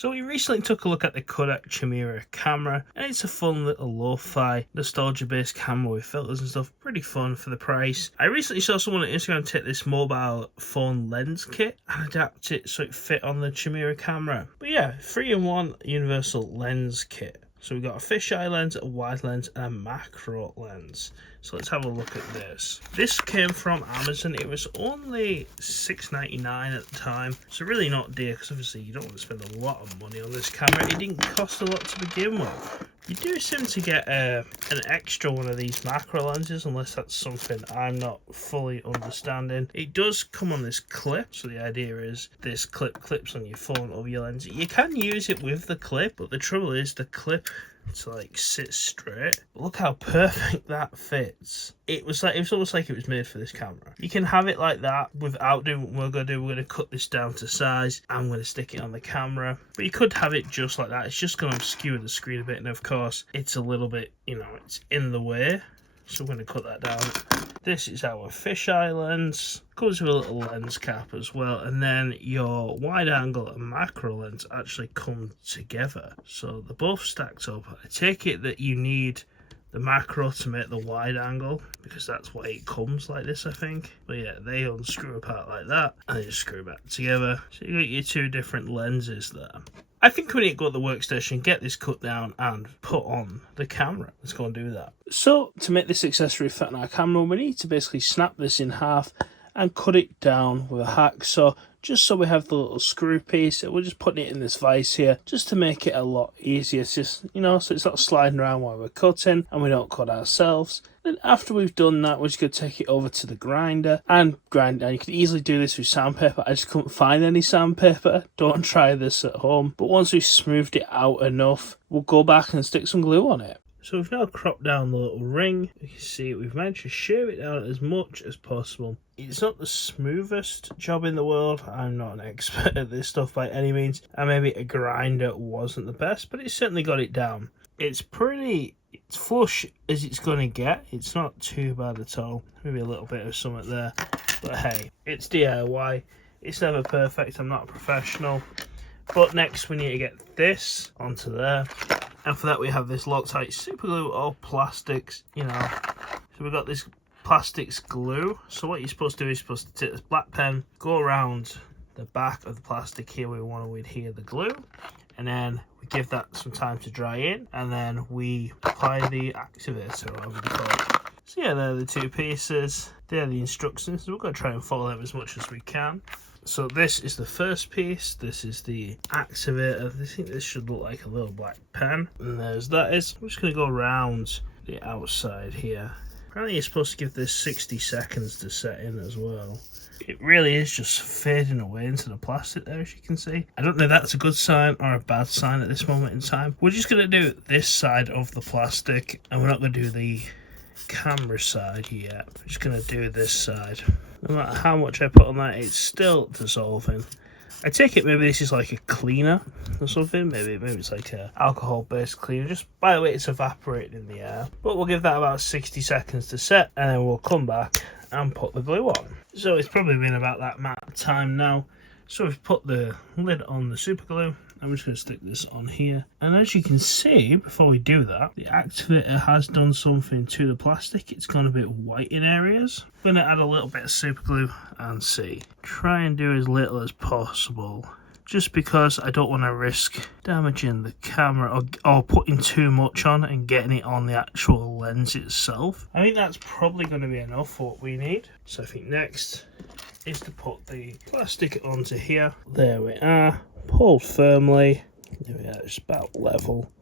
So we recently took a look at the Kodak Chamera camera, and it's a fun little lo-fi, nostalgia-based camera with filters and stuff. Pretty fun for the price. I recently saw someone on Instagram take this mobile phone lens kit and adapt it so it fit on the Chamera camera. But yeah, 3-in-1 universal lens kit. So we've got a fisheye lens, a wide lens, and a macro lens. So let's have a look at this. This came from Amazon. It was only $6.99 at the time. So really not dear, because obviously you don't want to spend a lot of money on this camera. It didn't cost a lot to begin with. You do seem to get an extra one of these macro lenses, unless that's something I'm not fully understanding. It does come on this clip, so the idea is this clip clips on your phone over your lens. You can use it with the clip, but the trouble is the clip to like sit straight. Look how perfect that fits. It was almost like it was made for this camera. You can have it like that without doing what we're going to do. We're going to cut this down to size. I'm going to stick it on the camera, but you could have it just like that. It's just going to obscure the screen a bit, and of course it's a little bit, it's in the way, so we're going to cut that down. This is our fisheye lens. Comes with a little lens cap as well, and then your wide angle and macro lens actually come together, so they're both stacked up. I take it that you need the macro to make the wide angle, because that's why it comes like this, I think. But yeah, they unscrew apart like that and they just screw back together, so you got your two different lenses there. I think we need to go to the workstation, get this cut down and put on the camera. Let's go and do that. So to make this accessory fit on our camera, we need to basically snap this in half and cut it down with a hacksaw, just so we have the little screw piece. We're just putting it in this vise here just to make it a lot easier. It's just, so it's not sliding around while we're cutting and we don't cut ourselves. Then after we've done that, we're just going to take it over to the grinder and grind. And you can easily do this with sandpaper. I just couldn't find any sandpaper. Don't try this at home. But once we've smoothed it out enough, we'll go back and stick some glue on it. So we've now cropped down the little ring. You can see we've managed to shave it down as much as possible. It's not the smoothest job in the world. I'm not an expert at this stuff by any means, and maybe a grinder wasn't the best, but it certainly got it down. It's flush as it's going to get. It's not too bad at all. Maybe a little bit of something there, but hey, it's DIY. It's never perfect. I'm not a professional. But next we need to get this onto there. And for that we have this Loctite super glue or plastics, So we've got this plastics glue. So what you're supposed to do is supposed to take this black pen, go around the back of the plastic here where we want to adhere the glue, and then we give that some time to dry in, and then we apply the activator, or whatever you call it. So yeah, they're the two pieces. They're the instructions. So we're going to try and follow them as much as we can. So this is the first piece, this is the activator. I think this should look like a little black pen. And there's that is. I'm just going to go around the outside here. Apparently you're supposed to give this 60 seconds to set in as well. It really is just fading away into the plastic there, as you can see. I don't know if that's a good sign or a bad sign at this moment in time. We're just going to do this side of the plastic, and we're not going to do the camera side yet. We're just going to do this side. No matter how much I put on that, it's still dissolving. I take it maybe this is like a cleaner or something. Maybe it's like a alcohol-based cleaner. Just by the way, it's evaporating in the air. But we'll give that about 60 seconds to set, and then we'll come back and put the glue on. So it's probably been about that amount of time now. So we've put the lid on the super glue. I'm just going to stick this on here, and as you can see, before we do that, the activator has done something to the plastic. It's gone a bit white in areas. I'm going to add a little bit of super glue and see. Try and do as little as possible, just because I don't want to risk damaging the camera or putting too much on and getting it on the actual lens itself. I think that's probably going to be enough for what we need. So I think next is to put the plastic onto here. There we are. Hold firmly. There we are, it's about level.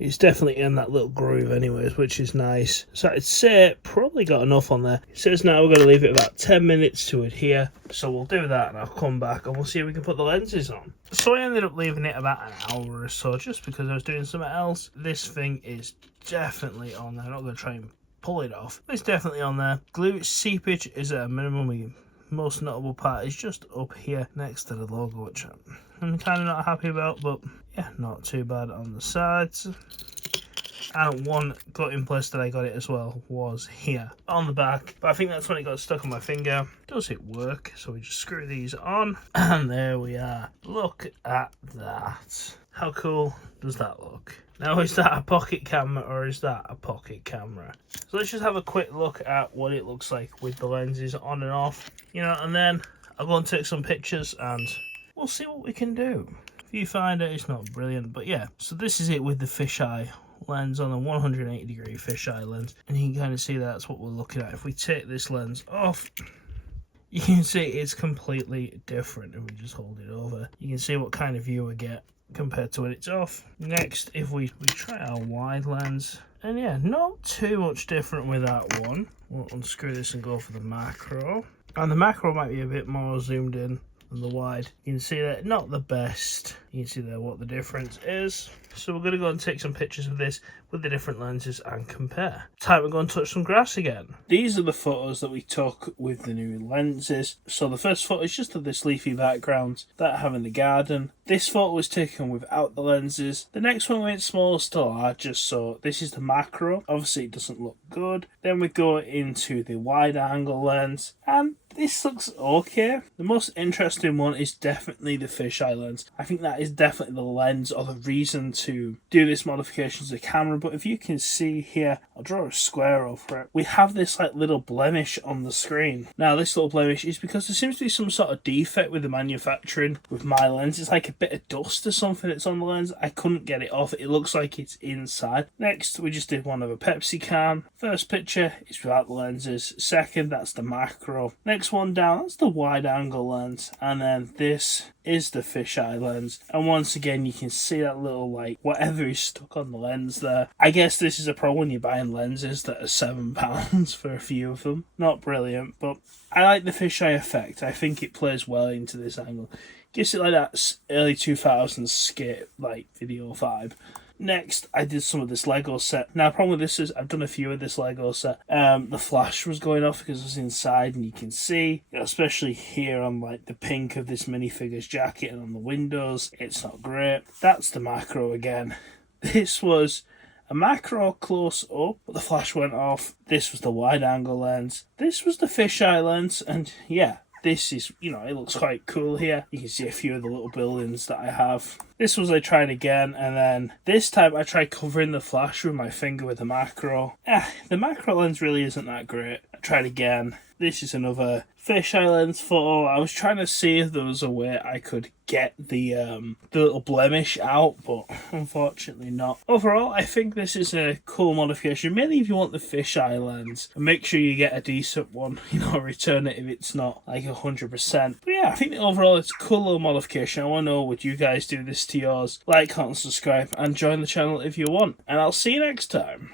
It's definitely in that little groove anyways, which is nice. So I'd say probably got enough on there. It says now we're going to leave it about 10 minutes to adhere. So we'll do that and I'll come back and we'll see if we can put the lenses on. So I ended up leaving it about an hour or so just because I was doing something else. This thing is definitely on there. I'm not going to try and pull it off. It's definitely on there. Glue seepage is at a minimum. The most notable part is just up here next to the logo, which I'm kind of not happy about, but yeah, not too bad on the sides. And one gutting place that I got it as well was here on the back, but I think that's when it got stuck on my finger. Does it work? So we just screw these on, and there we are. Look at that. How cool does that look? Now, is that a pocket camera or is that a pocket camera? So let's just have a quick look at what it looks like with the lenses on and off, you know, and then I'll go and take some pictures and we'll see what we can do. Viewfinder is not brilliant, but yeah. So this is it with the fisheye lens on a 180-degree fisheye lens, and you can kind of see that's what we're looking at. If we take this lens off, you can see it's completely different. If we just hold it over, you can see what kind of view we get compared to when it's off. Next, if we try our wide lens, and yeah, not too much different with that one. We'll unscrew this and go for the macro, and the macro might be a bit more zoomed in than the wide. You can see that not the best. You can see there what the difference is. So we're going to go and take some pictures of this with the different lenses and compare. Time to go and touch some grass again. These are the photos that we took with the new lenses. So the first photo is just of this leafy background that I have in the garden. This photo was taken without the lenses. The next one went smallest to largest, so this is the macro. Obviously it doesn't look good. Then we go into the wide angle lens, and this looks okay. The most interesting one is definitely the fisheye lens. I think that is definitely the lens or the reason to do this modification to the camera. But if you can see here, I'll draw a square over it. We have this like little blemish on the screen. Now this little blemish is because there seems to be some sort of defect with the manufacturing with my lens. It's like a bit of dust or something that's on the lens. I couldn't get it off. It looks like it's inside. Next, we just did one of a Pepsi can. First picture is without the lenses. Second, that's the macro. Next one down, that's the wide angle lens. And then this is the fisheye lens, and once again you can see that little like whatever is stuck on the lens there. I guess this is a problem when you're buying lenses that are £7 for a few of them. Not brilliant, but I like the fisheye effect. I think it plays well into this angle. Gives it like that early 2000s skit like video vibe. Next, I did some of this Lego set. Now, the problem with this is I've done a few of this Lego set. The flash was going off because it was inside, and you can see, you know, especially here on like the pink of this minifigure's jacket and on the windows, it's not great. That's the macro again. This was a macro close up, but the flash went off. This was the wide angle lens. This was the fisheye lens, and yeah. This is, you know, it looks quite cool here. You can see a few of the little buildings that I have. This was I tried again, and then this time I tried covering the flash with my finger with the macro. The macro lens really isn't that great. I tried again. This is another fisheye lens photo. I was trying to see if there was a way I could get the little blemish out, but unfortunately not. Overall, I think this is a cool modification, mainly if you want the fisheye lens. And make sure you get a decent one, you know, return it if it's not like 100%. But yeah, I think that overall it's a cool little modification. I want to know, would you guys do this to yours? Like, comment, subscribe, and join the channel if you want. And I'll see you next time.